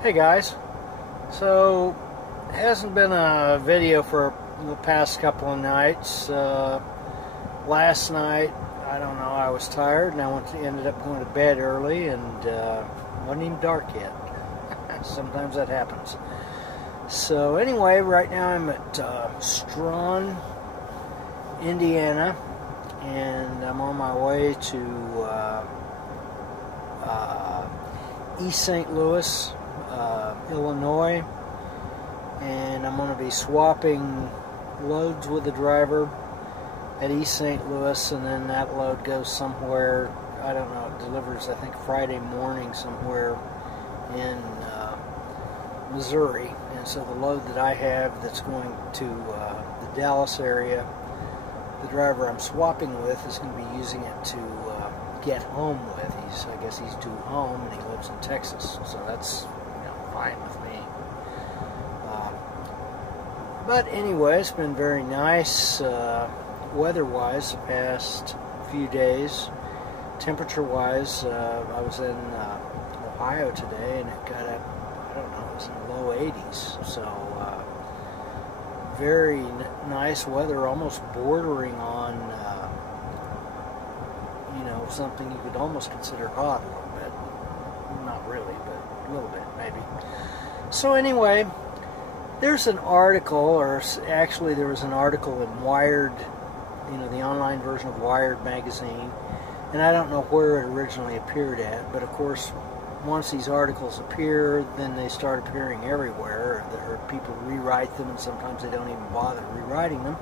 Hey guys, so it hasn't been a video for the past couple of nights. Last night, I don't know, I was tired and ended up going to bed early and wasn't even dark yet. Sometimes that happens. So anyway, right now I'm at Straughn, Indiana, and I'm on my way to East St. Louis, Illinois, and I'm going to be swapping loads with the driver at East St. Louis, and then that load goes somewhere, I don't know, it delivers I think Friday morning somewhere in Missouri. And so the load that I have that's going to the Dallas area, the driver I'm swapping with is going to be using it to get home with. I guess he's due home, and he lives in Texas, so that's fine with me. But anyway, it's been very nice weather-wise the past few days. Temperature-wise, I was in Ohio today, and it got up, I don't know, it was in the low 80s. So very nice weather, almost bordering on something you could almost consider hot a little bit. Not really, but a little bit maybe. So anyway, there's an article, or actually there was an article in Wired, the online version of Wired magazine, and I don't know where it originally appeared at, but of course once these articles appear, then they start appearing everywhere. People rewrite them, and sometimes they don't even bother rewriting them.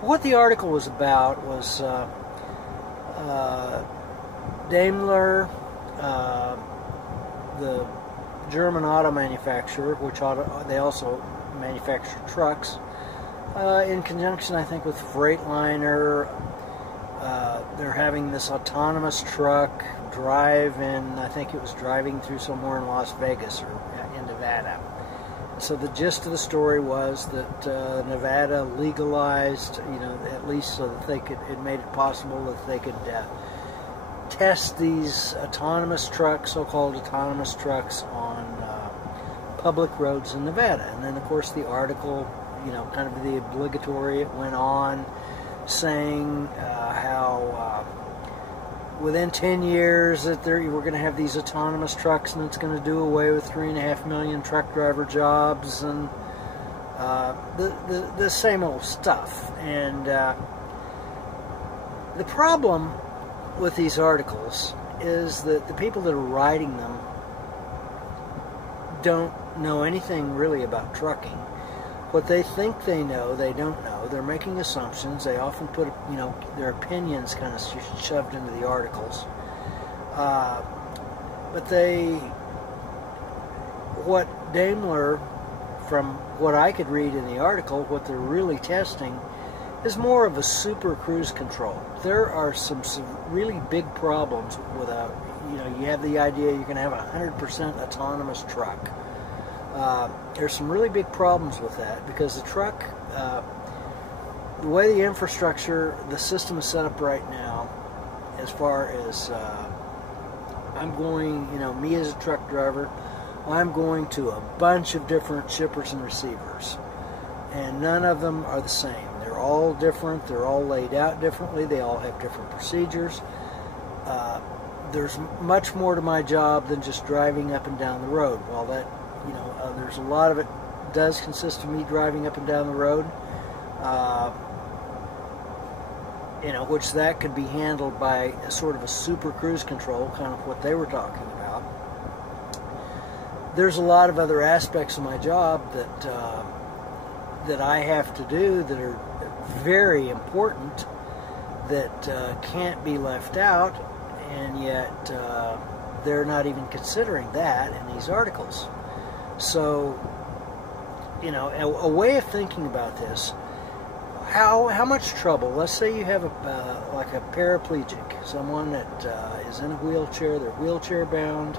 But what the article was about was Daimler, the German auto manufacturer, which they also manufacture trucks, in conjunction, I think, with Freightliner. They're having this autonomous truck drive in, I think it was driving through somewhere in Las Vegas or in Nevada. So the gist of the story was that Nevada legalized, at least so that it made it possible that they could test these autonomous trucks, so-called autonomous trucks, on public roads in Nevada. And then, of course, the article, kind of the obligatory, it went on saying how within 10 years that we're going to have these autonomous trucks, and it's going to do away with 3.5 million truck driver jobs, and the same old stuff. And the problem with these articles is that the people that are writing them don't know anything really about trucking. What they think they know, they don't know. They're making assumptions. They often put, their opinions kind of shoved into the articles. But what Daimler, from what I could read in the article, what they're really testing is more of a super cruise control. There are some really big problems with you have the idea you're going to have a 100% autonomous truck. There's some really big problems with that, because the truck, the way the infrastructure, the system is set up right now, as far as I'm going, me as a truck driver, I'm going to a bunch of different shippers and receivers, and none of them are the same. They're all different. They're all laid out differently. They all have different procedures. There's much more to my job than just driving up and down the road. While that, there's a lot of it does consist of me driving up and down the road, which that could be handled by a sort of a super cruise control, kind of what they were talking about. There's a lot of other aspects of my job that I have to do that are very important, that can't be left out, and yet they're not even considering that in these articles. So, a way of thinking about this, how much trouble, let's say you have like a paraplegic, someone that is in a wheelchair, they're wheelchair bound.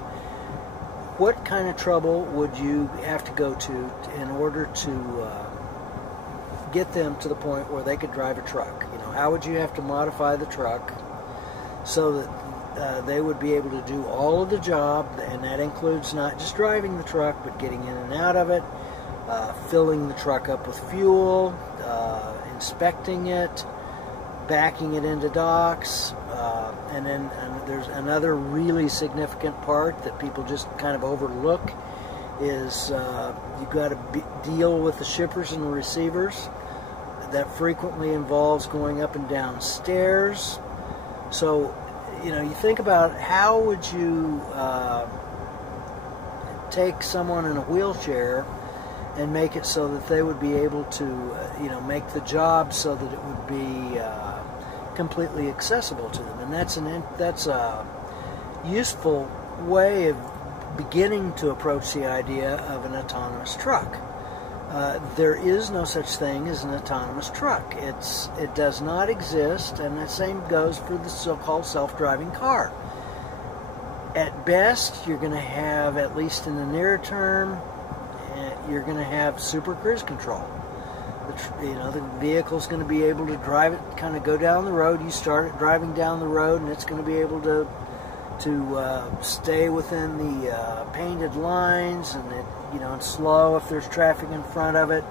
What kind of trouble would you have to go to in order to get them to the point where they could drive a truck? How would you have to modify the truck so that they would be able to do all of the job, and that includes not just driving the truck, but getting in and out of it, filling the truck up with fuel, inspecting it, backing it into docks, and then there's another really significant part that people just kind of overlook is you've got to deal with the shippers and the receivers. That frequently involves going up and down stairs. So, you know, you think about how would you take someone in a wheelchair and make it so that they would be able to, you know, make the job so that it would be completely accessible to them. And that's a useful way of beginning to approach the idea of an autonomous truck. There is no such thing as an autonomous truck. It does not exist, and the same goes for the so-called self-driving car. At best, you're going to have, at least in the near term, you're going to have super cruise control. The vehicle's going to be able to drive it, kind of go down the road. You start it driving down the road, and it's going to be able to stay within the painted lines, and and slow if there's traffic in front of it.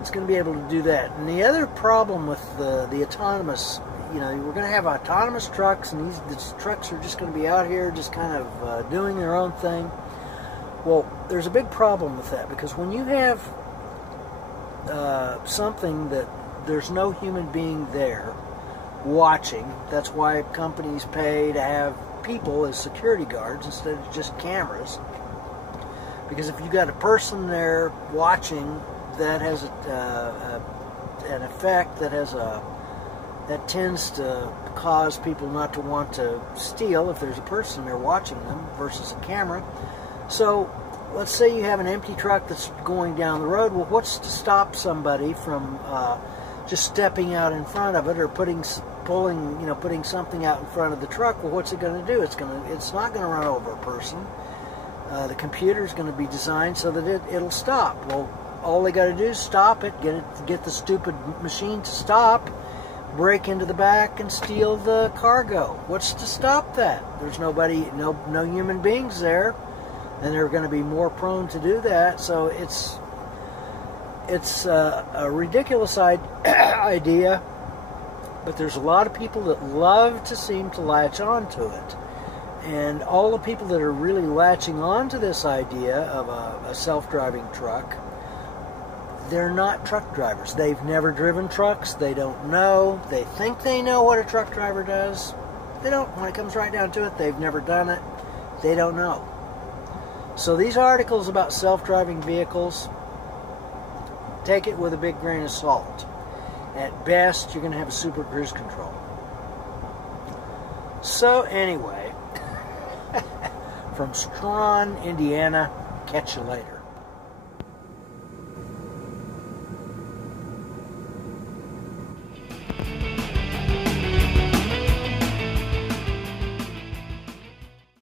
It's going to be able to do that. And the other problem with the autonomous, we're going to have autonomous trucks, and these trucks are just going to be out here just kind of doing their own thing. Well, there's a big problem with that, because when you have something that there's no human being there watching, that's why companies pay to have people as security guards instead of just cameras. Because if you've got a person there watching, that has an effect that tends to cause people not to want to steal if there's a person there watching them versus a camera. So let's say you have an empty truck that's going down the road. Well, what's to stop somebody from just stepping out in front of it, or putting something out in front of the truck? Well, what's it going to do? It's not going to run over a person. The computer is going to be designed so that it'll stop. Well, all they got to do is stop it, get the stupid machine to stop, break into the back, and steal the cargo. What's to stop that? There's nobody, no human beings there, and they're going to be more prone to do that. So it's a ridiculous idea, but there's a lot of people that love to seem to latch on to it. And all the people that are really latching on to this idea of a self-driving truck, they're not truck drivers. They've never driven trucks. They don't know. They think they know what a truck driver does. They don't. When it comes right down to it, they've never done it. They don't know. So these articles about self-driving vehicles, take it with a big grain of salt. At best, you're going to have a super cruise control. So anyway, from Straughn, Indiana, catch you later.